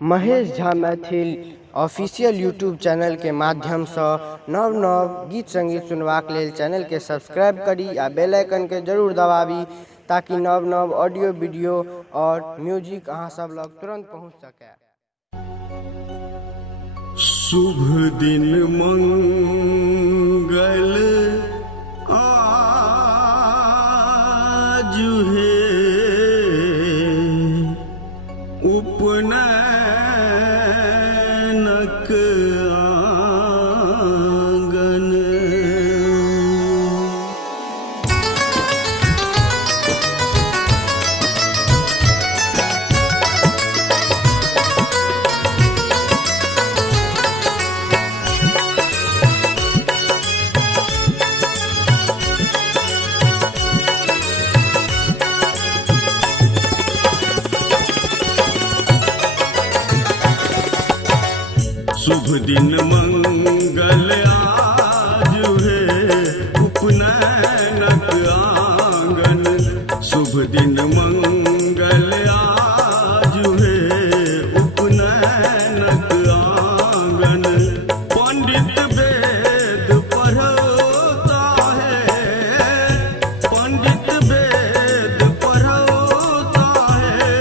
Mahesh Jha Maithil official YouTube channel के माध्यम से नव नव गीत संगीत सुनवाक लेल चैनल के सब्सक्राइब करी आ बेल आइकन के जरूर दबावी ताकि नव नव ऑडियो वीडियो और म्यूजिक अहाँ सब लग तुरंत पहुंच सके। शुभ दिन मंगल आज है उपनयनक आंगन। शुभ दिन मंगल आज है उपनयनक आंगन। शुभ दिन मंगल आज है उपनयनक आंगन। पंडित वेद पढ़ता है, पंडित वेद पढ़ता है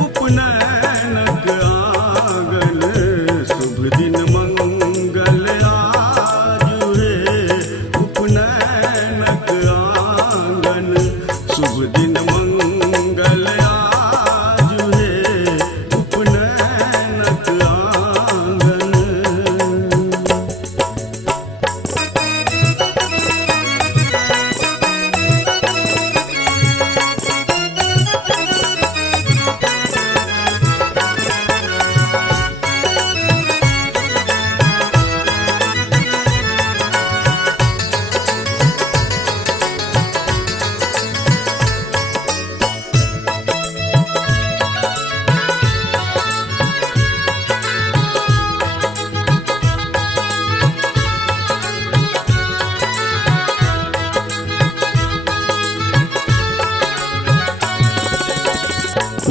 उपनयनक आंगन। शुभ दिन मंगल आज है उपनयनक आंगन। शुभ दिन मंगल आज है उपनयनक आंगन।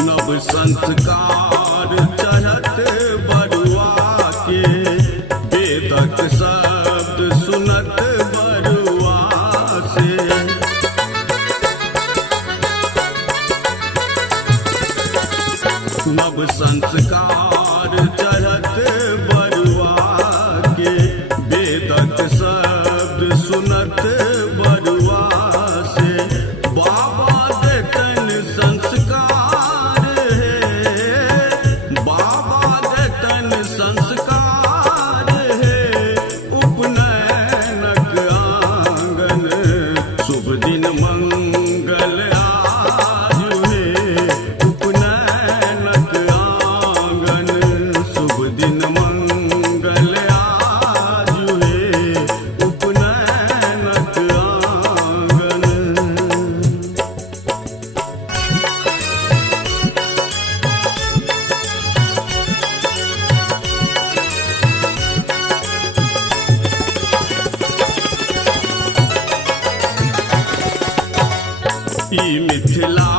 नव संस्कार चढ़त बरुआ के, वेदक शब्द सुनत बरुआ से। नव संस्कार चढ़त बरुआ के, वेदक शब्द सुनत बरुआ से। बाबा देतन संस्कार है, बाबा देतन संस्कार है उपनयनक आंगन। शुभ दिन मंगल आज है उपनयनक आंगन। शुभ दिन मंगल आज है उपनयनक आंगन। ई मिथिला